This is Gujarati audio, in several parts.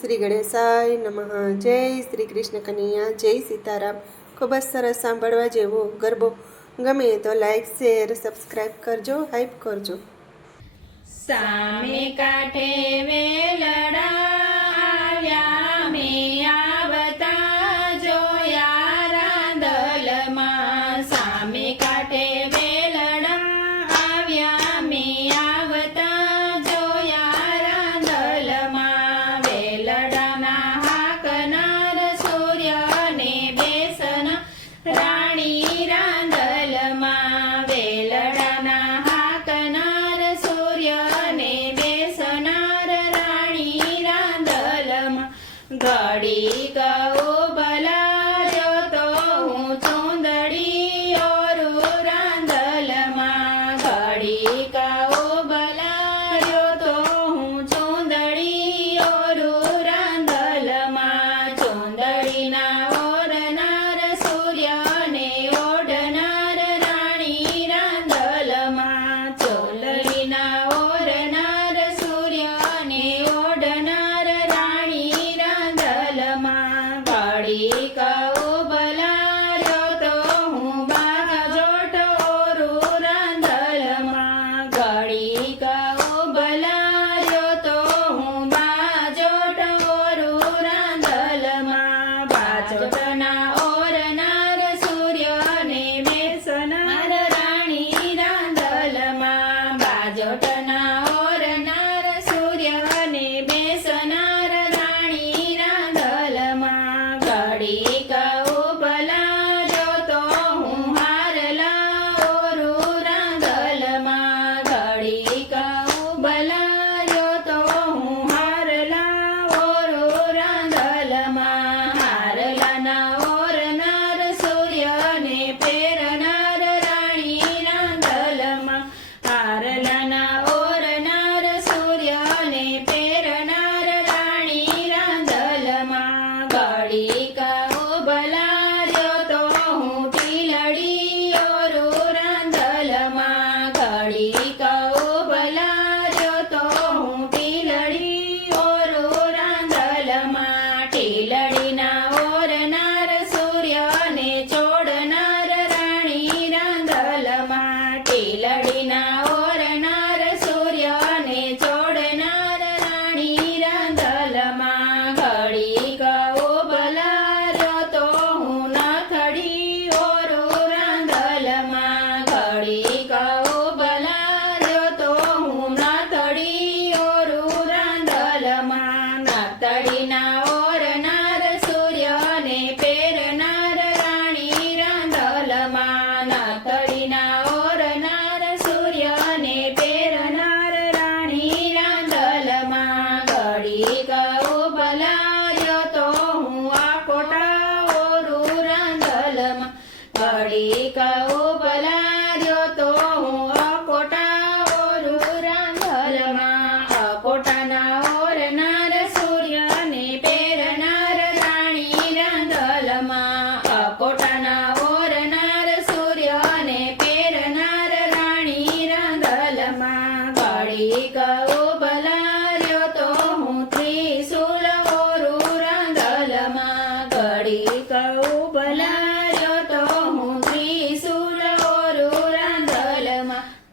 શ્રી ગણેશાય નમઃ. જય શ્રી કૃષ્ણ કનૈયા. જય સીતારામ. ખૂબ જ સરસ સાંભળવા જેવો ગરબો. ગમે તો લાઈક શેર સબસ્ક્રાઈબ કરજો હાઈપ કરજો. સામે કાંઠે વેલડા આવતા જોયા રાંદલમાં. સામે કાંઠે માં વળી કહું tarik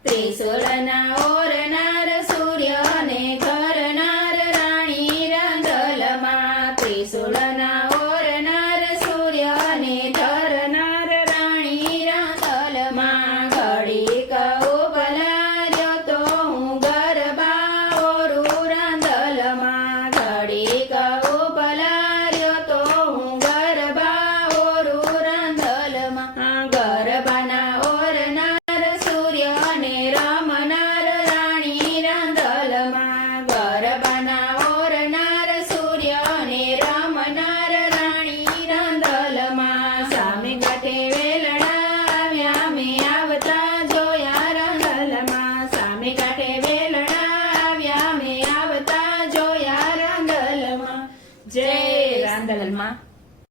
ત્રિશુળના ઓરનાર સૂર્યને કરનાર રાણી રાંધલમાં ત્રિશુળના ઓરનાર સૂર્યને ધરનાર રાણી રાંધલમાં ઘડી કહું ભલા જતો ગરબા ઓરું રાંધલમાં ઘડી કહું ભલા ગરબા ઓરું ગરબાના